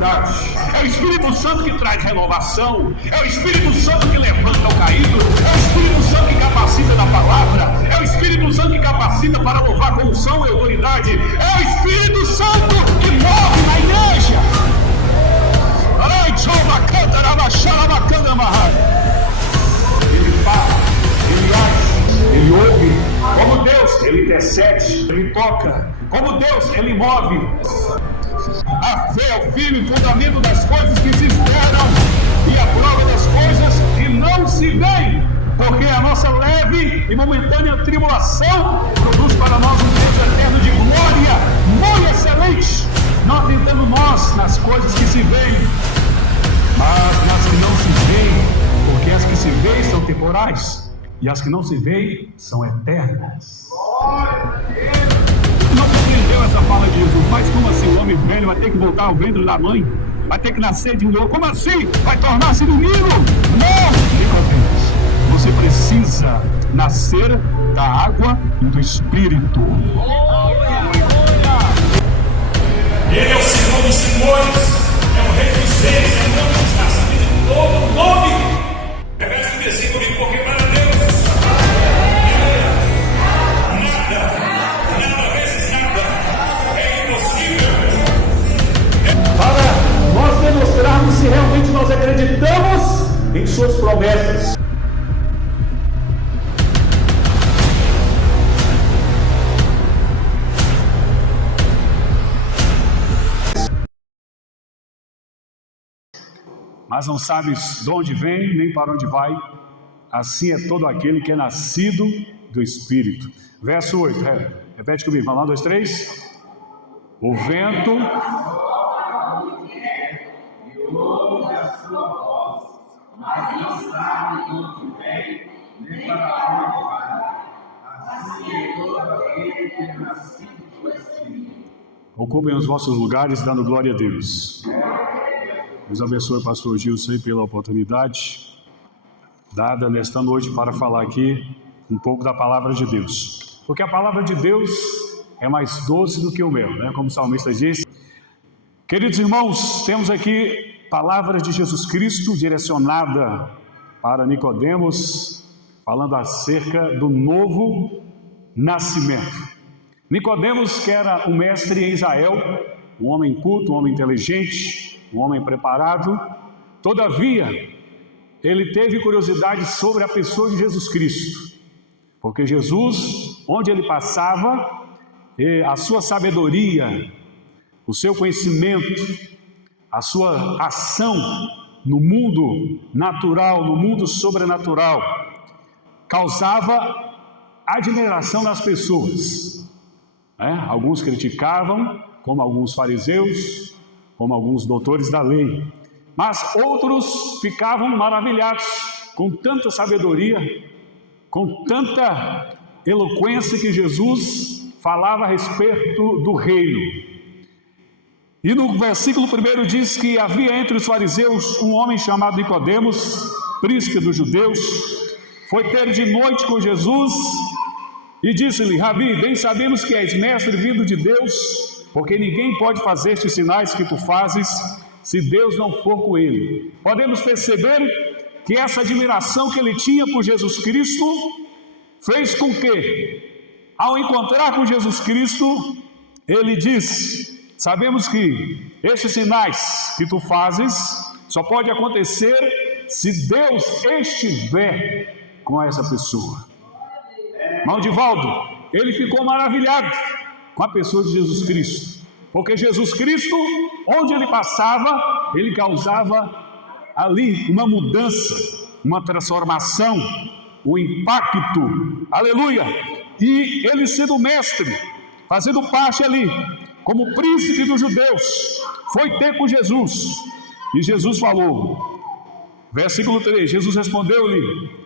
autoridade. É o Espírito Santo que traz renovação. É o Espírito Santo que levanta o caído. É o Espírito Santo que capacita na palavra. É o Espírito Santo que capacita para louvar com unção e autoridade. É o Espírito Santo que move na igreja. Ele fala, ele age, ele ouve. Como Deus, ele intercede, ele toca. Como Deus, ele move. A fé é o firme fundamento das coisas que se esperam e a prova das coisas que não se veem. Porque a nossa leve e momentânea tribulação produz para nós um peso eterno de glória muito excelente, não atentando nós nas coisas que se veem, mas nas que não se veem, porque as que se veem são temporais e as que não se veem são eternas. Não compreendeu essa fala de Jesus? Mas como assim? O homem velho vai ter que voltar ao ventre da mãe? Vai ter que nascer de novo? Como assim? Vai tornar-se menino? Não! Nicodemus, você precisa nascer da água e do Espírito. Ele é o Senhor dos senhores, é o Rei dos reis, é o nome que está acima de todo nome. Reveste o versículo comigo, porque para Deus nada vezes nada é impossível. Para nós demonstrarmos se realmente nós acreditamos em suas promessas. Mas não sabes de onde vem, nem para onde vai. Assim é todo aquele que é nascido do Espírito. Verso 8, repete comigo, vamos lá, 1, 2, 3. O vento e ouve a sua voz, mas não sabe de onde vem, nem para onde vai. Assim é todo aquele que é nascido do Espírito. Ocupem os vossos lugares, dando glória a Deus. Deus abençoe o pastor Gilson pela oportunidade dada nesta noite para falar aqui um pouco da palavra de Deus. Porque a palavra de Deus é mais doce do que o mel, né? Como o salmista disse. Queridos irmãos, temos aqui palavras de Jesus Cristo direcionada para Nicodemos, falando acerca do novo nascimento. Nicodemos, que era um mestre em Israel, um homem culto, um homem inteligente, um homem preparado, todavia, ele teve curiosidade sobre a pessoa de Jesus Cristo, porque Jesus, onde ele passava, a sua sabedoria, o seu conhecimento, a sua ação no mundo natural, no mundo sobrenatural, causava admiração nas pessoas. Alguns criticavam, como alguns fariseus, como alguns doutores da lei, mas outros ficavam maravilhados com tanta sabedoria, com tanta eloquência que Jesus falava a respeito do reino. E no versículo 1 diz que havia entre os fariseus um homem chamado Nicodemos, príncipe dos judeus, foi ter de noite com Jesus e disse-lhe: Rabi, bem sabemos que és mestre vindo de Deus, porque ninguém pode fazer estes sinais que tu fazes, se Deus não for com ele. Podemos perceber que essa admiração que ele tinha por Jesus Cristo fez com que, ao encontrar com Jesus Cristo, ele diz: sabemos que estes sinais que tu fazes só pode acontecer se Deus estiver com essa pessoa. Irmão Divaldo, ele ficou maravilhado com a pessoa de Jesus Cristo, porque Jesus Cristo, onde ele passava, ele causava ali uma mudança, uma transformação, um impacto, aleluia. E ele sendo mestre, fazendo parte ali, como príncipe dos judeus, foi ter com Jesus, e Jesus falou, versículo 3, Jesus respondeu-lhe: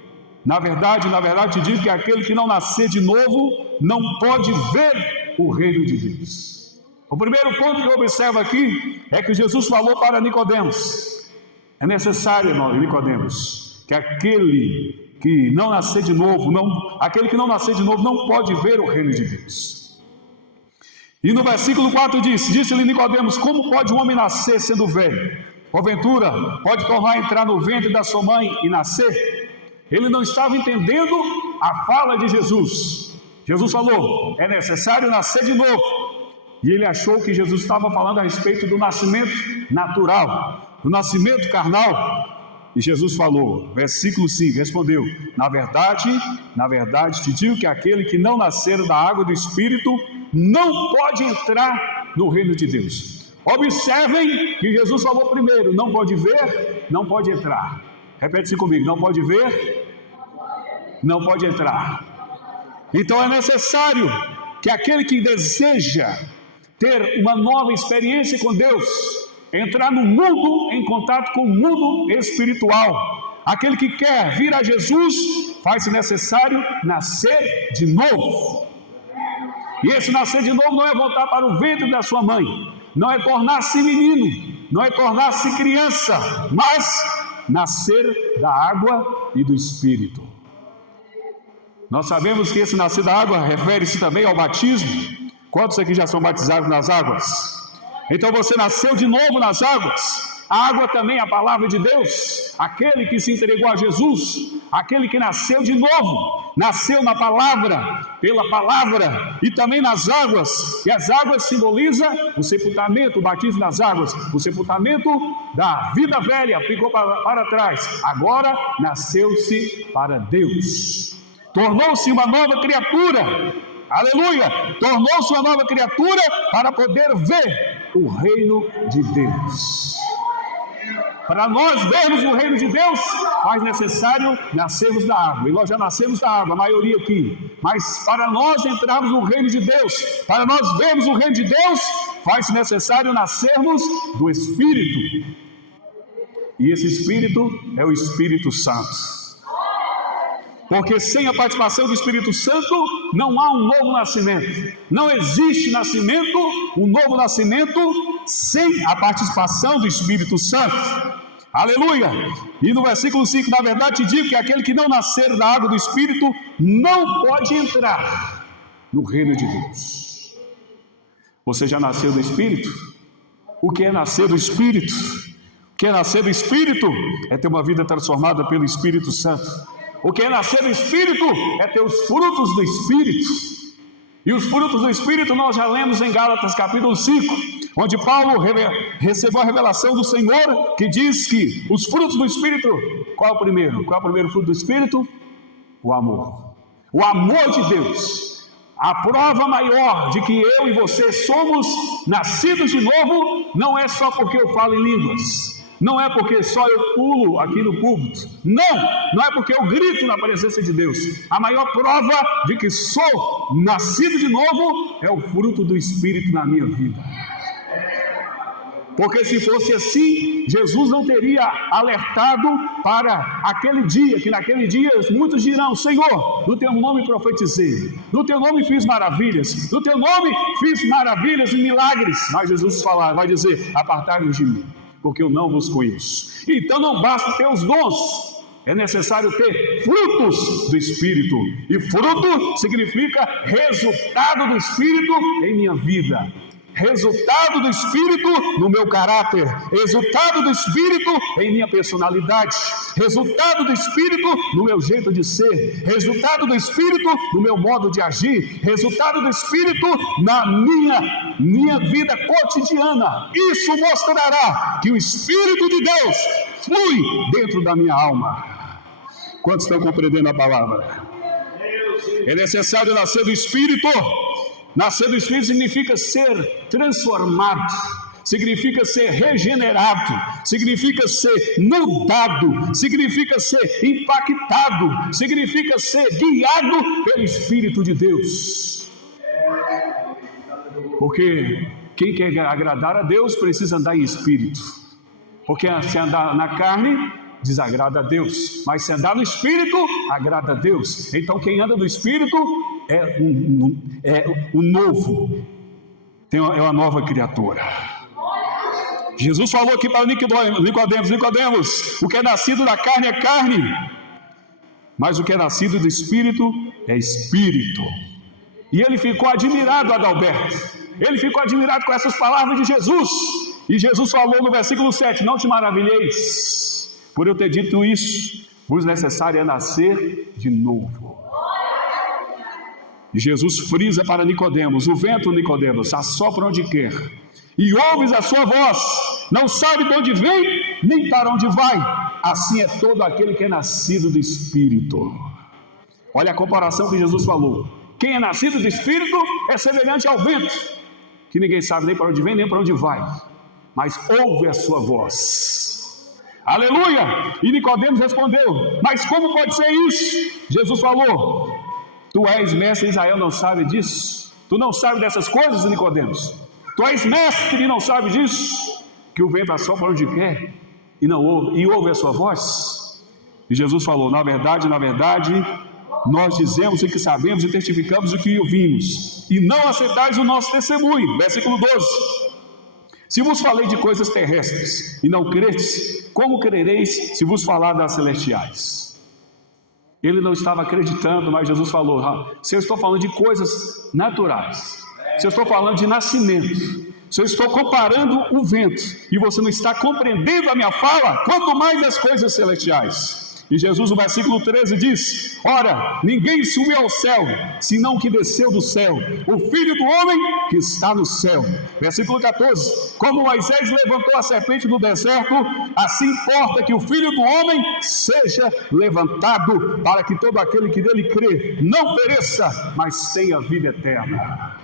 na verdade te digo que aquele que não nascer de novo, não pode ver o reino de Deus. O primeiro ponto que eu observo aqui é que Jesus falou para Nicodemos: é necessário, irmão Nicodemos, que aquele que não nascer de novo, não pode ver o reino de Deus. E no versículo 4 disse-lhe Nicodemos: como pode um homem nascer sendo velho? Porventura, pode tornar a entrar no ventre da sua mãe e nascer? Ele não estava entendendo a fala de Jesus. Jesus falou: é necessário nascer de novo. E ele achou que Jesus estava falando a respeito do nascimento natural, do nascimento carnal. E Jesus falou, versículo 5, respondeu: na verdade te digo que aquele que não nascer da água e do Espírito não pode entrar no reino de Deus. Observem que Jesus falou primeiro: não pode ver, não pode entrar. Repete-se comigo: não pode ver, não pode entrar. Então é necessário que aquele que deseja ter uma nova experiência com Deus, entrar no mundo, em contato com o mundo espiritual, aquele que quer vir a Jesus, faz-se necessário nascer de novo. E esse nascer de novo não é voltar para o ventre da sua mãe, não é tornar-se menino, não é tornar-se criança, mas nascer da água e do Espírito. Nós sabemos que esse nascer da água refere-se também ao batismo. Quantos aqui já são batizados nas águas? Então você nasceu de novo nas águas. A água também é a palavra de Deus. Aquele que se entregou a Jesus, aquele que nasceu de novo, nasceu na palavra, pela palavra e também nas águas. E as águas simbolizam o sepultamento, o batismo nas águas, o sepultamento da vida velha, ficou para trás. Agora nasceu-se para Deus. Tornou-se uma nova criatura. Aleluia! Tornou-se uma nova criatura para poder ver o reino de Deus. Para nós vermos o reino de Deus, faz necessário nascermos da água. E nós já nascemos da água, a maioria aqui. Mas para nós entrarmos no reino de Deus, para nós vermos o reino de Deus, faz necessário nascermos do Espírito. E esse Espírito é o Espírito Santo. Porque sem a participação do Espírito Santo, não há um novo nascimento. Não existe nascimento, um novo nascimento, sem a participação do Espírito Santo. Aleluia! E no versículo 5, na verdade te digo que aquele que não nascer da água do Espírito, não pode entrar no reino de Deus. Você já nasceu do Espírito? O que é nascer do Espírito? O que é nascer do Espírito? É ter uma vida transformada pelo Espírito Santo. O que é nascer do Espírito é ter os frutos do Espírito. E os frutos do Espírito nós já lemos em Gálatas capítulo 5, onde Paulo recebeu a revelação do Senhor, que diz que os frutos do Espírito, qual é o primeiro? Qual é o primeiro fruto do Espírito? O amor. O amor de Deus. A prova maior de que eu e você somos nascidos de novo, não é só porque eu falo em línguas. Não é porque só eu pulo aqui no púlpito. Não é porque eu grito na presença de Deus. A maior prova de que sou nascido de novo é o fruto do Espírito na minha vida. Porque se fosse assim, Jesus não teria alertado para aquele dia, que naquele dia muitos dirão: Senhor, no teu nome profetizei, no teu nome fiz maravilhas, no teu nome fiz maravilhas e milagres. Mas Jesus vai dizer: apartai-vos de mim, porque eu não vos conheço. Então não basta ter os dons, é necessário ter frutos do Espírito. E fruto significa resultado do Espírito em minha vida. Resultado do Espírito no meu caráter, resultado do Espírito em minha personalidade, resultado do Espírito no meu jeito de ser, resultado do Espírito no meu modo de agir, resultado do Espírito na minha vida cotidiana. Isso mostrará que o Espírito de Deus flui dentro da minha alma. Quantos estão compreendendo a palavra? É necessário nascer do Espírito. Nascer do Espírito significa ser transformado, significa ser regenerado, significa ser mudado, significa ser impactado, significa ser guiado pelo Espírito de Deus. Porque quem quer agradar a Deus precisa andar em Espírito. Porque se andar na carne, desagrada a Deus, mas se andar no Espírito, agrada a Deus. Então quem anda no Espírito é o novo, é uma nova criatura. Jesus falou aqui para Nicodemos, o que é nascido da carne é carne, mas o que é nascido do Espírito é Espírito. E ele ficou admirado, Adalberto, Ele ficou admirado com essas palavras de Jesus. E Jesus falou no versículo 7, não te maravilheis, por eu ter dito isso, vos necessário é nascer de novo. E Jesus frisa para Nicodemos, o vento, Nicodemos, assopra onde quer, e ouves a sua voz, não sabe de onde vem, nem para onde vai. Assim é todo aquele que é nascido do Espírito. Olha a comparação que Jesus falou. Quem é nascido do Espírito é semelhante ao vento, que ninguém sabe nem para onde vem, nem para onde vai, mas ouve a sua voz. Aleluia! E Nicodemos respondeu, mas como pode ser isso? Jesus falou, tu és mestre, Israel não sabe disso? Tu não sabe dessas coisas, Nicodemos? Tu és mestre e não sabe disso? Que o vento assopra onde quer e não ouve, e ouve a sua voz? E Jesus falou, na verdade, nós dizemos o que sabemos e testificamos o que ouvimos, e não aceitais o nosso testemunho. Versículo 12. Se vos falei de coisas terrestres e não credes, como crereis se vos falar das celestiais? Ele não estava acreditando, mas Jesus falou, se eu estou falando de coisas naturais, se eu estou falando de nascimento, se eu estou comparando o vento, e você não está compreendendo a minha fala, quanto mais as coisas celestiais. E Jesus, no versículo 13, diz, ora, ninguém subiu ao céu, senão o que desceu do céu, o Filho do Homem que está no céu. Versículo 14, como Moisés levantou a serpente no deserto, assim importa que o Filho do Homem seja levantado, para que todo aquele que nele crê não pereça, mas tenha vida eterna.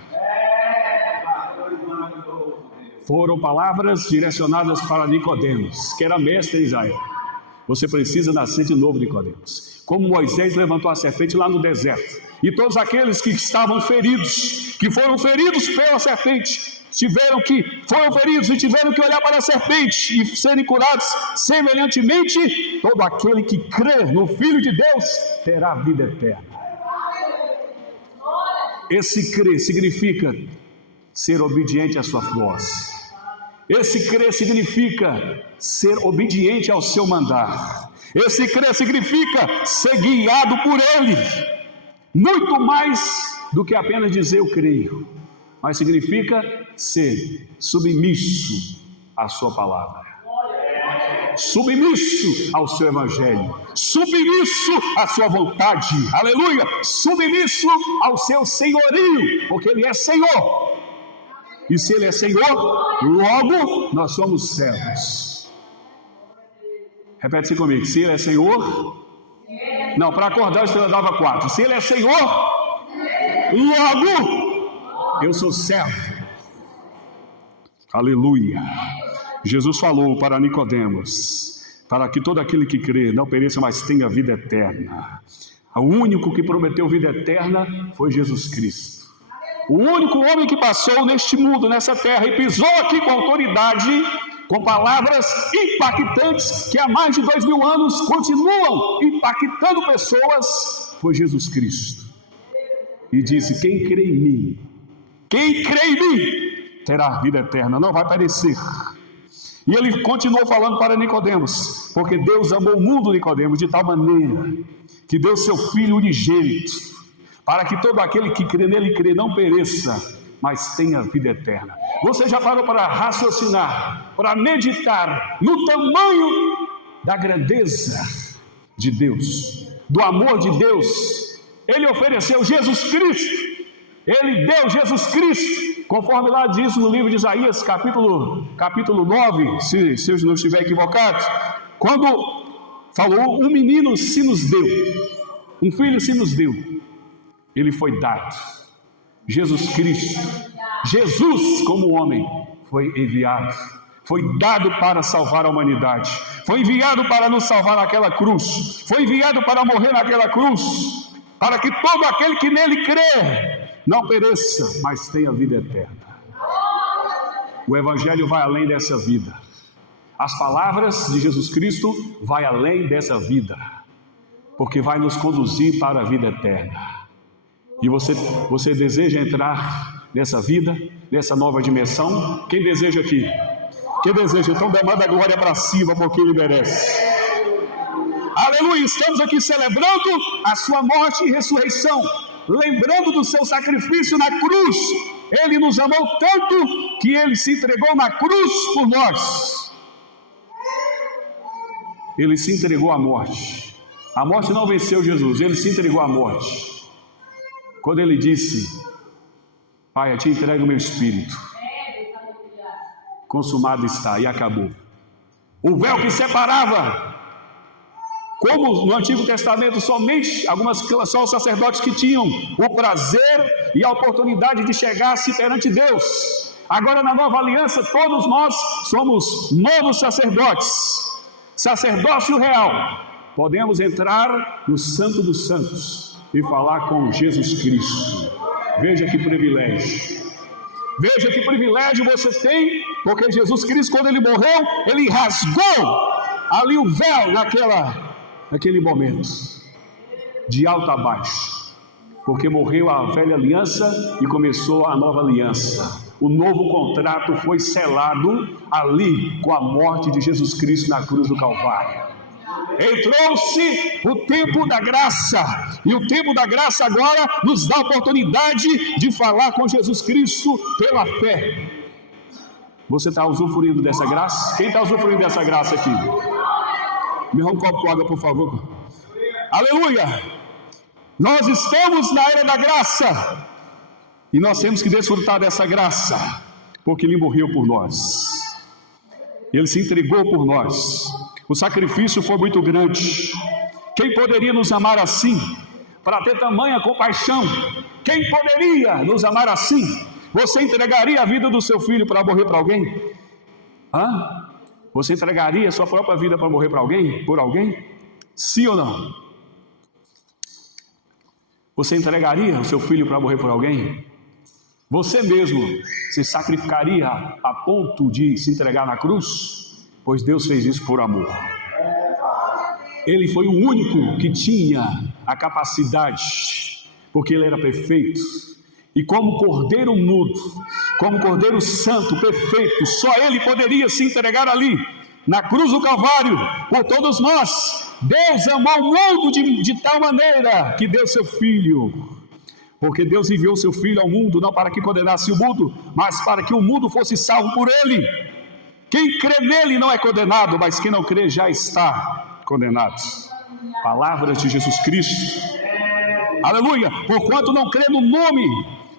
Foram palavras direcionadas para Nicodemos, que era mestre em Israel. Você precisa nascer de novo, Nicodemos. Como Moisés levantou a serpente lá no deserto. E todos aqueles que estavam feridos, que foram feridos pela serpente, foram feridos e tiveram que olhar para a serpente e serem curados. Semelhantemente, todo aquele que crê no Filho de Deus terá vida eterna. Esse crer significa ser obediente à sua voz. Esse crer significa ser obediente ao seu mandar. Esse crer significa ser guiado por Ele. Muito mais do que apenas dizer eu creio, mas significa ser submisso à sua palavra, submisso ao seu evangelho, submisso à sua vontade, aleluia, submisso ao seu senhorio, porque Ele é Senhor. E se Ele é Senhor, logo nós somos servos. Repete-se comigo. Se Ele é Senhor... Não, para acordar eu dava 4. Se Ele é Senhor, logo eu sou servo. Aleluia. Jesus falou para Nicodemos, para que todo aquele que crê não pereça, mas tenha vida eterna. O único que prometeu vida eterna foi Jesus Cristo. O único homem que passou neste mundo, nessa terra, e pisou aqui com autoridade, com palavras impactantes, que há mais de 2000 anos continuam impactando pessoas, foi Jesus Cristo. E disse, quem crê em mim, terá vida eterna, não vai perecer. E ele continuou falando para Nicodemos, porque Deus amou o mundo, Nicodemos, de tal maneira, que deu seu Filho unigênito, para que todo aquele que crê nele não pereça, mas tenha vida eterna. Você já parou para raciocinar, para meditar no tamanho da grandeza de Deus, do amor de Deus? Ele ofereceu Jesus Cristo, Ele deu Jesus Cristo, conforme lá diz no livro de Isaías, capítulo 9, se eu não estiver equivocado, quando falou, um menino se nos deu, um filho se nos deu, Ele foi dado, Jesus Cristo, Jesus como homem, foi enviado, foi dado para salvar a humanidade, foi enviado para nos salvar naquela cruz, foi enviado para morrer naquela cruz, para que todo aquele que nele crê, não pereça, mas tenha vida eterna. O Evangelho vai além dessa vida, as palavras de Jesus Cristo vai além dessa vida, porque vai nos conduzir para a vida eterna. E você deseja entrar nessa vida, nessa nova dimensão? Quem deseja aqui? Quem deseja? Então demanda a glória para cima, porque Ele merece. Aleluia! Estamos aqui celebrando a sua morte e ressurreição, lembrando do seu sacrifício na cruz, Ele nos amou tanto que Ele se entregou na cruz por nós. Ele se entregou à morte. A morte não venceu Jesus, Ele se entregou à morte. Quando Ele disse: Pai, eu te entrego o meu espírito. Consumado está, e acabou. O véu que separava, como no Antigo Testamento somente só os sacerdotes que tinham o prazer e a oportunidade de chegar-se perante Deus. Agora na nova aliança todos nós somos novos sacerdotes, sacerdócio real. Podemos entrar no Santo dos Santos e falar com Jesus Cristo. Veja que privilégio. Veja que privilégio você tem, porque Jesus Cristo, quando Ele morreu, Ele rasgou ali o véu naquele momento, de alto a baixo, porque morreu a velha aliança e começou a nova aliança. O novo contrato foi selado ali com a morte de Jesus Cristo na cruz do Calvário. Entrou-se o tempo da graça, e o tempo da graça agora nos dá a oportunidade de falar com Jesus Cristo pela fé. Você está usufruindo dessa graça? Quem está usufruindo dessa graça aqui? Me dá um copo com água, por favor. Aleluia! Nós estamos na era da graça, e nós temos que desfrutar dessa graça, porque Ele morreu por nós, Ele se entregou por nós. O sacrifício foi muito grande. Quem poderia nos amar assim, para ter tamanha compaixão? Quem poderia nos amar assim? Você entregaria a vida do seu filho para morrer para alguém? Você entregaria a sua própria vida para morrer para alguém? Por alguém? Sim ou não? Você entregaria o seu filho para morrer por alguém? Você mesmo se sacrificaria a ponto de se entregar na cruz? Pois Deus fez isso por amor. Ele foi o único que tinha a capacidade, porque Ele era perfeito. E como cordeiro mudo, como cordeiro santo, perfeito, só Ele poderia se entregar ali, na cruz do Calvário, por todos nós. Deus amou o mundo de tal maneira que deu seu Filho. Porque Deus enviou seu Filho ao mundo, não para que condenasse o mundo, mas para que o mundo fosse salvo por Ele. Quem crê nele não é condenado, mas quem não crê já está condenado. Palavras de Jesus Cristo. Aleluia! Porquanto não crê no nome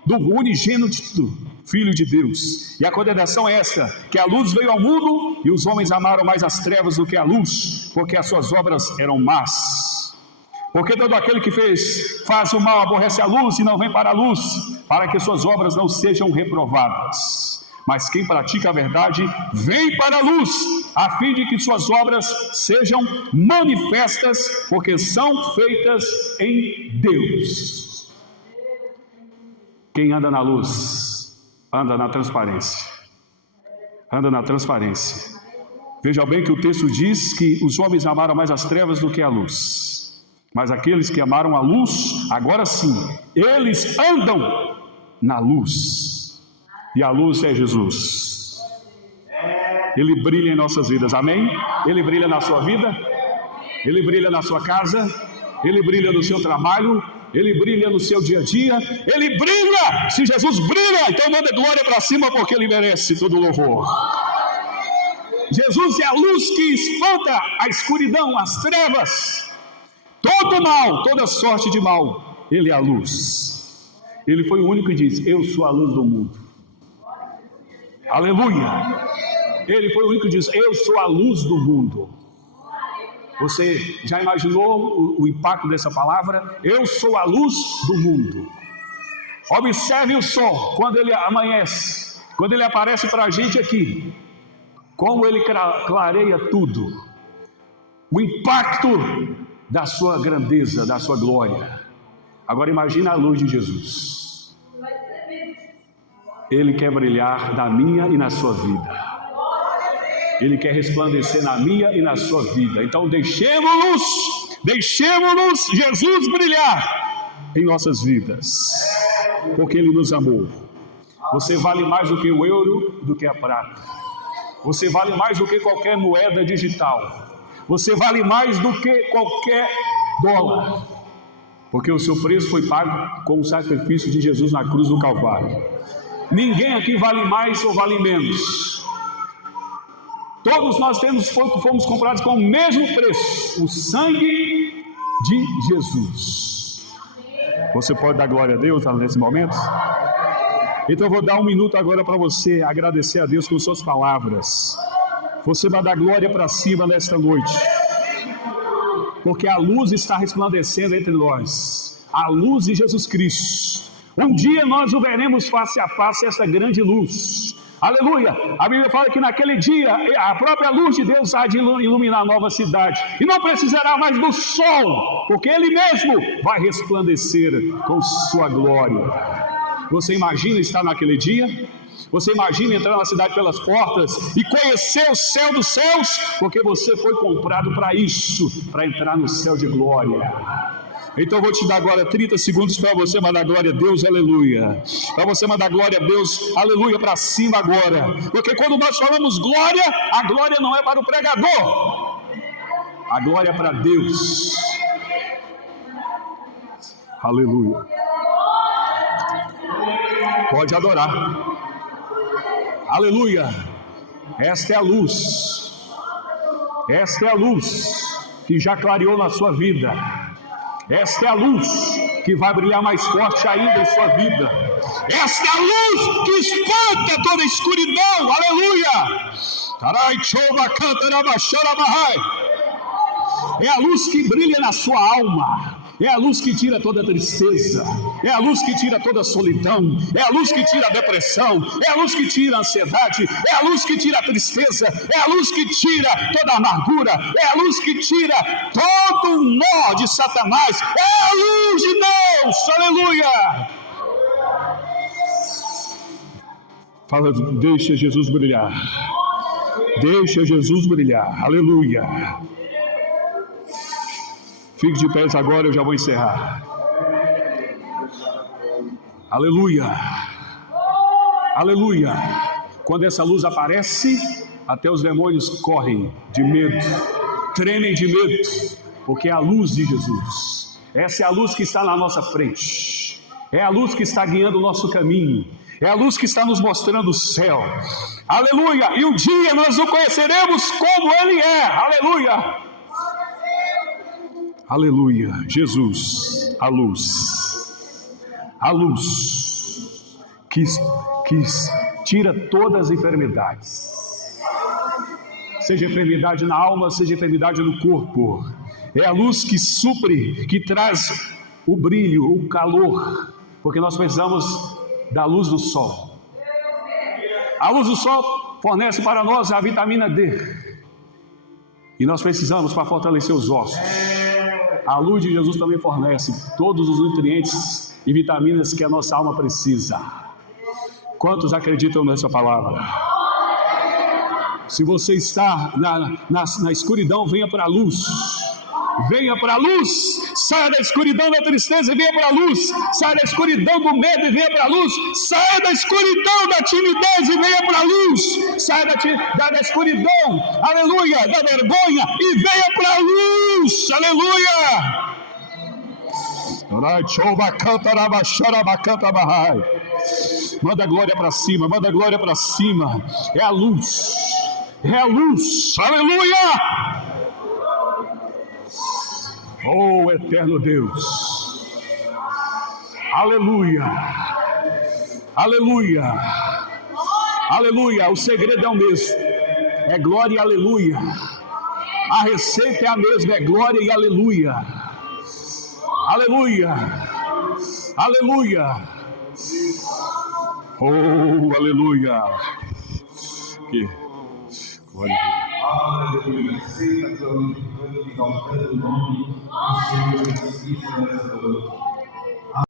do unigênito Filho de Deus. E a condenação é essa, que a luz veio ao mundo e os homens amaram mais as trevas do que a luz, porque as suas obras eram más. Porque todo aquele que faz o mal aborrece a luz e não vem para a luz, para que suas obras não sejam reprovadas. Mas quem pratica a verdade vem para a luz, a fim de que suas obras sejam manifestas, porque são feitas em Deus. Quem anda na luz, anda na transparência. Anda na transparência. Veja bem que o texto diz que os homens amaram mais as trevas do que a luz. Mas aqueles que amaram a luz, agora sim, eles andam na luz. E a luz é Jesus. Ele brilha em nossas vidas, amém? Ele brilha na sua vida, Ele brilha na sua casa, Ele brilha no seu trabalho, Ele brilha no seu dia a dia, Ele brilha. Se Jesus brilha, então manda glória para cima, porque Ele merece todo louvor. Jesus é a luz que espanta a escuridão, as trevas, todo mal, toda sorte de mal. Ele é a luz. Ele foi o único que disse: eu sou a luz do mundo. Aleluia! Ele foi o único que disse: eu sou a luz do mundo. Você já imaginou o impacto dessa palavra? Eu sou a luz do mundo. Observe o sol quando ele amanhece, quando ele aparece para a gente aqui, como ele clareia tudo. O impacto da sua grandeza, da sua glória. Agora imagina a luz de Jesus. Ele quer brilhar na minha e na sua vida. Ele quer resplandecer na minha e na sua vida. Então deixemos Jesus brilhar em nossas vidas, porque Ele nos amou. Você vale mais do que o euro, do que a prata. Você vale mais do que qualquer moeda digital. Você vale mais do que qualquer dólar, porque o seu preço foi pago com o sacrifício de Jesus na cruz do Calvário. Ninguém aqui vale mais ou vale menos. Todos nós fomos comprados com o mesmo preço, o sangue de Jesus. Você pode dar glória a Deus nesse momento? Então eu vou dar um minuto agora para você agradecer a Deus com suas palavras. Você vai dar glória para cima nesta noite, porque a luz está resplandecendo entre nós, a luz de Jesus Cristo. Um dia nós o veremos face a face, essa grande luz. Aleluia! A Bíblia fala que naquele dia a própria luz de Deus há de iluminar a nova cidade, e não precisará mais do sol, porque Ele mesmo vai resplandecer com sua glória. Você imagina estar naquele dia? Você imagina entrar na cidade pelas portas e conhecer o céu dos céus? Porque você foi comprado para isso, para entrar no céu de glória. Então eu vou te dar agora 30 segundos para você mandar glória a Deus, aleluia. Para você mandar glória a Deus, aleluia, para cima agora. Porque quando nós falamos glória, a glória não é para o pregador. A glória é para Deus. Aleluia. Pode adorar. Aleluia. Esta é a luz. Esta é a luz que já clareou na sua vida. Esta é a luz que vai brilhar mais forte ainda em sua vida. Esta é a luz que espanta toda a escuridão. Aleluia. É a luz que brilha na sua alma. É a luz que tira toda a tristeza, é a luz que tira toda a solidão, é a luz que tira a depressão, é a luz que tira a ansiedade, é a luz que tira a tristeza, é a luz que tira toda a amargura, é a luz que tira todo o nó de Satanás, é a luz de Deus, aleluia! Fala, deixa Jesus brilhar, deixa Jesus brilhar, aleluia! Fique de pés agora, eu já vou encerrar. Aleluia. Aleluia. Quando essa luz aparece, até os demônios correm de medo, tremem de medo, porque é a luz de Jesus. Essa é a luz que está na nossa frente. É a luz que está guiando o nosso caminho. É a luz que está nos mostrando o céu. Aleluia. E um dia nós o conheceremos como Ele é. Aleluia. Aleluia, Jesus, a luz que tira todas as enfermidades, seja enfermidade na alma, seja enfermidade no corpo, é a luz que supre, que traz o brilho, o calor, porque nós precisamos da luz do sol. A luz do sol fornece para nós a vitamina D, e nós precisamos para fortalecer os ossos. A luz de Jesus também fornece todos os nutrientes e vitaminas que a nossa alma precisa. Quantos acreditam nessa palavra? Se você está na escuridão, venha para a luz. Venha para a luz. Saia da escuridão da tristeza e venha para a luz. Saia da escuridão do medo e venha para a luz. Saia da escuridão da timidez e venha para a luz. Saia da escuridão, aleluia, da vergonha e venha para a luz, aleluia. Manda glória para cima, manda glória para cima. É a luz, aleluia. Oh, eterno Deus, aleluia, aleluia, aleluia. O segredo é o mesmo, é glória e aleluia. A receita é a mesma, é glória e aleluia, aleluia, aleluia. Oh, aleluia. Que glória. Aleluia. Seja glorificado o nome do Senhor Jesus Cristo nessa noite.